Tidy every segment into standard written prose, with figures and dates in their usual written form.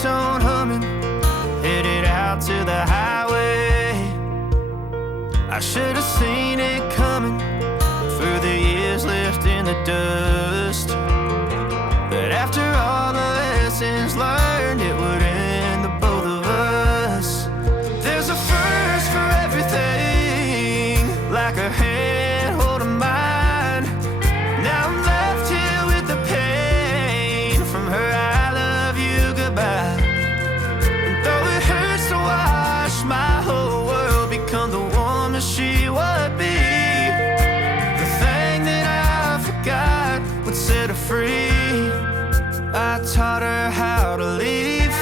ringtone humming, headed out to the highway. I should have seen it coming through the years left in the dust. But after all the lessons learned, it would end the both of us. There's a first for everything, like a hand holding mine. Now I'm left here with the pain from her I love you goodbye. And though it hurts to watch my whole world become the woman she would be, the thing that I forgot would set her free. I taught her how to leave.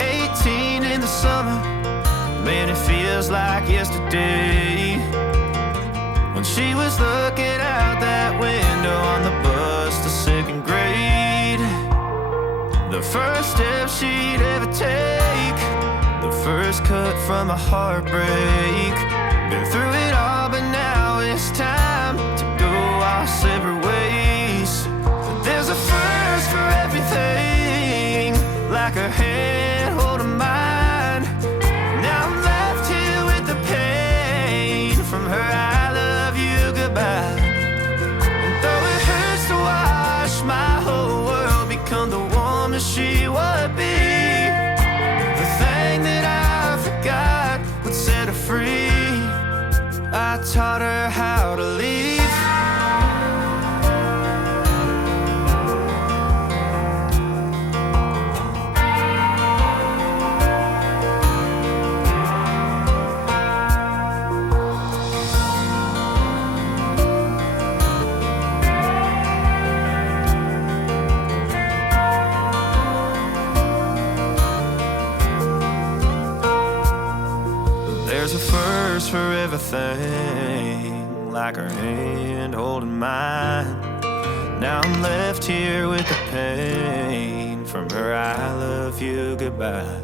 18 in the summer, man, it feels like yesterday, when she was looking out that window on the bus to second grade. The first step she'd ever take, the first cut from a heartbreak. Been through it all, but now it's time to go our separate ways. There's a first for everything, like her hand holding mine. Now I'm left here with the pain from her I love you goodbye. And though it hurts to watch my whole world become the woman she would be, the thing that I forgot would set her free. I taught her how to leave. There's a first for everything, like her hand holding mine. Now I'm left here with the pain from her I love you goodbye.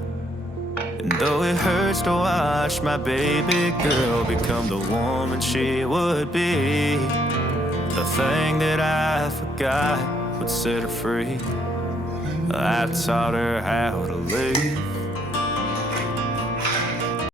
And though it hurts to watch my baby girl become the woman she would be, the thing that I forgot would set her free. I taught her how to live.